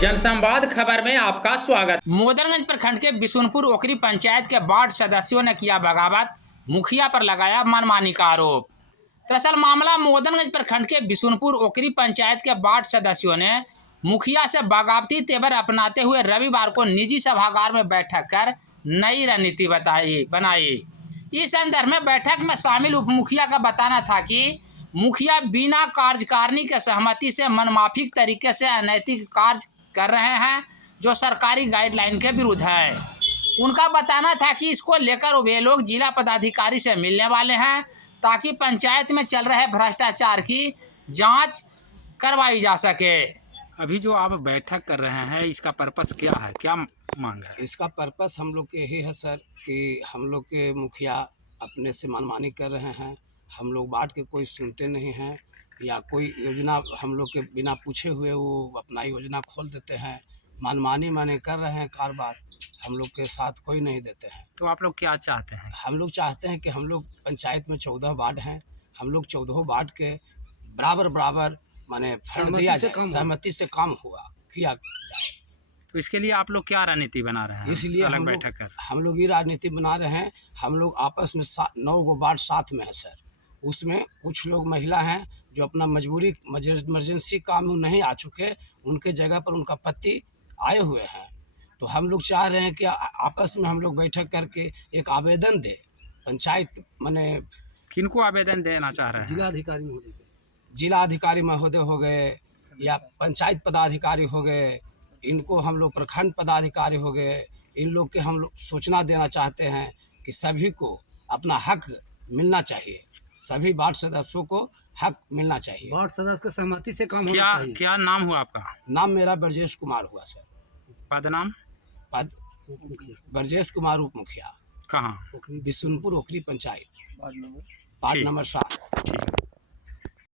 जनसंवाद खबर में आपका स्वागत। मोदनगंज प्रखंड के बिशुनपुर ओकरी पंचायत के वार्ड सदस्यों ने किया बगावत, मुखिया पर लगाया मनमानी का आरोप। दरअसल मामला मोदनगंज प्रखंड के बिशुनपुर ओकरी पंचायत के वार्ड सदस्यों ने मुखिया से बगावती तेवर अपनाते हुए रविवार को निजी सभागार में बैठक कर नई रणनीति बनाई। इस संदर्भ में बैठक में शामिल उप मुखिया का बताना था कि मुखिया बिना कार्यकारिणी के सहमति से मनमाफिक तरीके से अनैतिक कार्य कर रहे हैं जो सरकारी गाइडलाइन के विरुद्ध है। उनका बताना था कि इसको लेकर वे लोग जिला पदाधिकारी से मिलने वाले हैं ताकि पंचायत में चल रहे भ्रष्टाचार की जांच करवाई जा सके। अभी जो आप बैठक कर रहे हैं इसका पर्पस क्या है, क्या मांग है? इसका पर्पस हम लोग के यही है सर कि हम लोग के मुखिया अपने से मनमानी कर रहे हैं। हम लोग बात के कोई सुनते नहीं हैं या कोई योजना हम लोग के बिना पूछे हुए वो अपना योजना खोल देते हैं। मनमानी माने कर रहे हैं कारोबार, हम लोग के साथ कोई नहीं देते हैं। तो आप लोग क्या चाहते हैं? हम लोग चाहते हैं कि हम लोग पंचायत में 14 वार्ड हैं, हम लोग 14 वार्ड के बराबर माने फंड दिया जाए, सहमति से काम किया जाए। तो इसके लिए आप लोग क्या रणनीति बना रहे हैं? इसलिए हम लोग ये राजनीति बना रहे हैं। हम लोग आपस में 9 गो वार्ड साथ में है सर। उसमें कुछ लोग महिला हैं जो अपना इमरजेंसी काम में नहीं आ चुके, उनके जगह पर उनका पति आए हुए हैं। तो हम लोग चाह रहे हैं कि आपस में हम लोग बैठक करके एक आवेदन दे पंचायत माने। किनको आवेदन देना चाह रहे हैं? जिलाधिकारी महोदय हो गए या पंचायत पदाधिकारी हो गए, इनको हम लोग प्रखंड पदाधिकारी हो गए, इन लोग के हम लोग सूचना देना चाहते हैं कि सभी को अपना हक मिलना चाहिए। सभी वार्ड सदस्यों को हक मिलना चाहिए। वार्ड सदस्य की सहमति से काम होना चाहिए। क्या नाम हुआ आपका? नाम मेरा ब्रजेश कुमार हुआ सर। पद नाम? पद ब्रजेश कुमार उप मुखिया। कहाँ? बिशुनपुर ओकरी पंचायत, वार्ड नंबर 7।